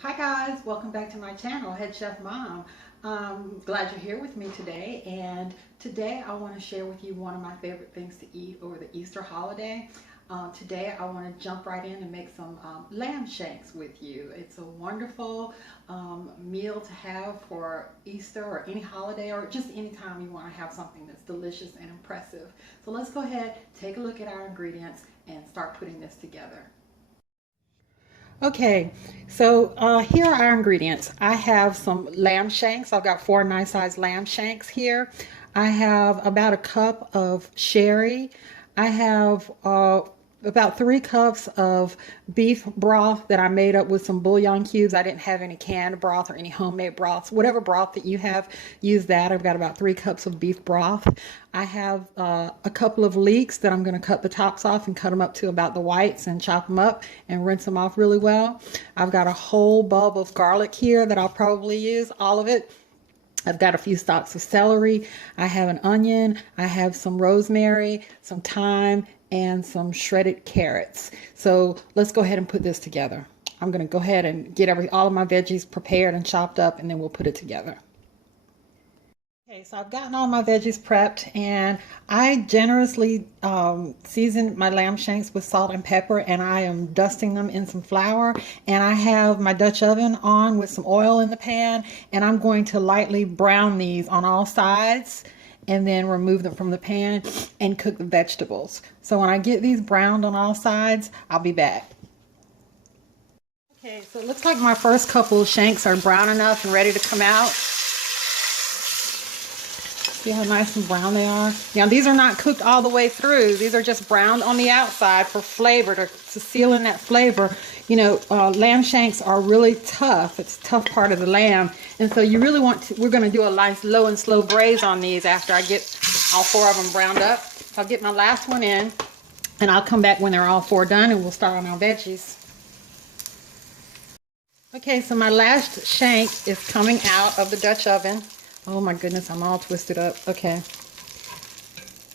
Hi guys, welcome back to my channel, Head Chef Mom. Glad you're here with me today, and today I want to share with you one of my favorite things to eat over the Easter holiday. Today I want to jump right in and make some lamb shanks with you. It's a wonderful meal to have for Easter or any holiday, or just any time you want to have something that's delicious and impressive. So let's go ahead, take a look at our ingredients and start putting this together. Okay, so here are our ingredients. I have some lamb shanks. I've got 4 nice sized lamb shanks here. I have about a cup of sherry. I have about 3 cups of beef broth that I made up with some bouillon cubes. I didn't have any canned broth or any homemade broths. Whatever broth that you have, use that. I've got about 3 cups of beef broth. I have a couple of leeks that I'm going to cut the tops off and cut them up to about the whites and chop them up and rinse them off really well. I've got a whole bulb of garlic here that I'll probably use, all of it. I've got a few stalks of celery. I have an onion. I have some rosemary, some thyme, and some shredded carrots. So let's go ahead and put this together. I'm going to go ahead and get all of my veggies prepared and chopped up, and then we'll put it together. Okay, so I've gotten all my veggies prepped, and I generously seasoned my lamb shanks with salt and pepper, and I am dusting them in some flour, and I have my Dutch oven on with some oil in the pan, and I'm going to lightly brown these on all sides and then remove them from the pan and cook the vegetables. So when I get these browned on all sides, I'll be back. Okay, so it looks like my first couple of shanks are brown enough and ready to come out. See how nice and brown they are? Now these are not cooked all the way through. These are just browned on the outside for flavor, to seal in that flavor. You know, lamb shanks are really tough. It's a tough part of the lamb. And so you really want to, we're going to do a nice low and slow braise on these after I get all 4 of them browned up. I'll get my last one in, and I'll come back when they're all 4 done, and we'll start on our veggies. Okay, so my last shank is coming out of the Dutch oven. Oh my goodness, I'm all twisted up. Okay.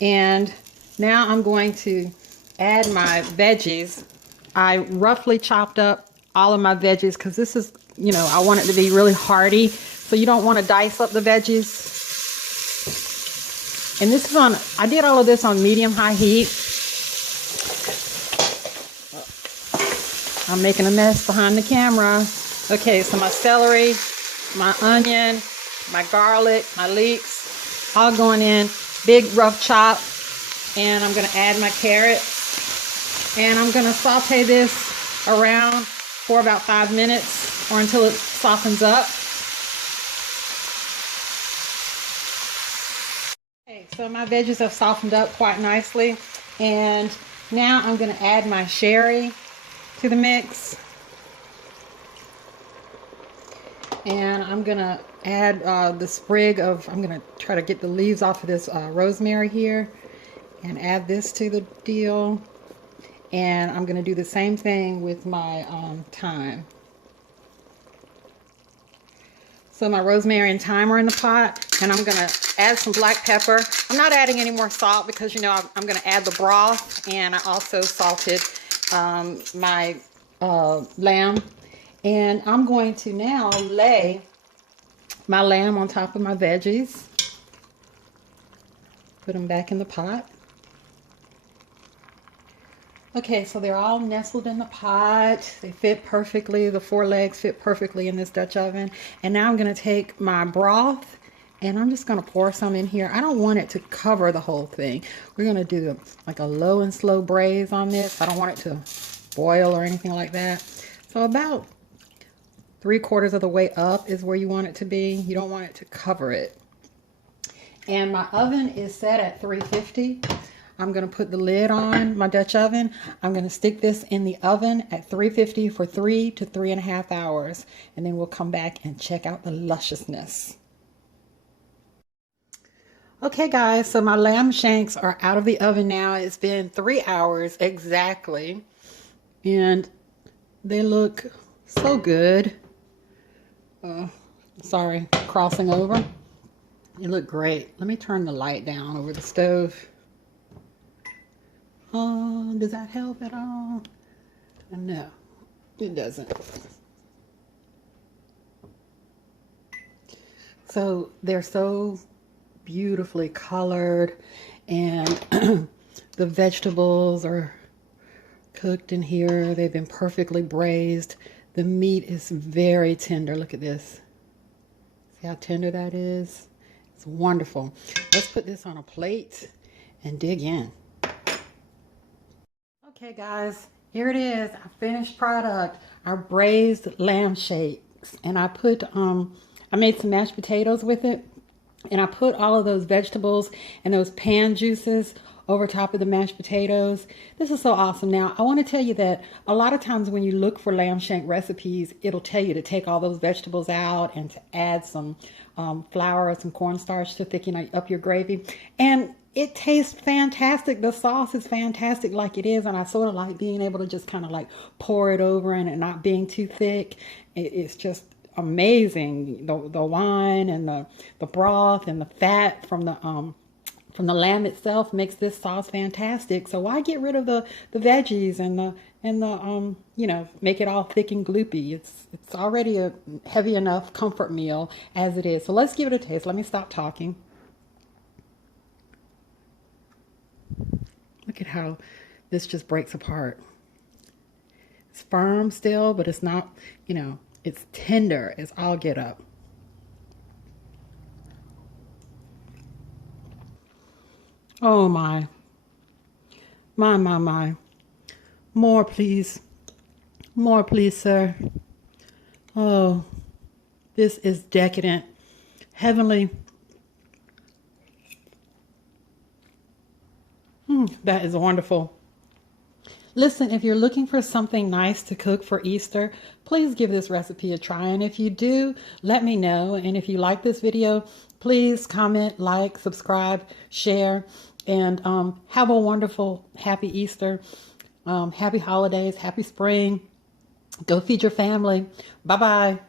And now I'm going to add my veggies. I roughly chopped up all of my veggies because this is, you know, I want it to be really hearty. So you don't want to dice up the veggies. And this is on, I did all of this on medium-high heat. I'm making a mess behind the camera. Okay, so my celery, my onion, my garlic, my leeks, all going in, big rough chop. And I'm going to add my carrots. And I'm going to saute this around for about 5 minutes or until it softens up. Okay, so my veggies have softened up quite nicely. And now I'm going to add my sherry to the mix. And I'm going to add the sprig of, I'm going to try to get the leaves off of this rosemary here and add this to the deal. And I'm going to do the same thing with my thyme. So my rosemary and thyme are in the pot, and I'm going to add some black pepper. I'm not adding any more salt because, you know, I'm going to add the broth, and I also salted my lamb. And I'm going to now lay my lamb on top of my veggies. Put them back in the pot. Okay, so they're all nestled in the pot. They fit perfectly. The 4 legs fit perfectly in this Dutch oven. And now I'm going to take my broth, and I'm just going to pour some in here. I don't want it to cover the whole thing. We're going to do like a low and slow braise on this. I don't want it to boil or anything like that. So about 3/4 of the way up is where you want it to be. You don't want it to cover it. And my oven is set at 350. I'm going to put the lid on my Dutch oven. I'm going to stick this in the oven at 350 for 3 to 3.5 hours. And then we'll come back and check out the lusciousness. Okay guys, so my lamb shanks are out of the oven now. It's been 3 hours exactly. And they look so good. Sorry, crossing over. They look great. Let me turn the light down over the stove. Does that help at all? No, it doesn't. So they're so beautifully colored, and the vegetables are cooked in here. They've been perfectly braised. The meat is very tender. Look at this. See how tender that is? It's wonderful. Let's put this on a plate and dig in. Okay guys, here it is, our finished product, our braised lamb shakes. And I made some mashed potatoes with it, and I put all of those vegetables and those pan juices over top of the mashed potatoes. This is so awesome. Now, I want to tell you that a lot of times when you look for lamb shank recipes, it'll tell you to take all those vegetables out and to add some flour or some cornstarch to thicken up your gravy. And it tastes fantastic. The sauce is fantastic like it is, and I sort of like being able to just kind of like pour it over and it not being too thick. It's just amazing. The wine and the broth and the fat from the lamb itself makes this sauce fantastic. So why get rid of the veggies and the you know, make it all thick and gloopy? It's already a heavy enough comfort meal as it is. So let's give it a taste. Let me stop talking. Look at how this just breaks apart. It's firm still, but it's not, you know, it's tender as all get up. Oh my. My. More, please. More, please, sir. Oh, this is decadent. Heavenly. That is wonderful. Listen, if you're looking for something nice to cook for Easter, please give this recipe a try. And if you do, let me know. And if you like this video, please comment, like, subscribe, share, and have a wonderful, happy Easter, happy holidays, happy spring. Go feed your family. Bye-bye.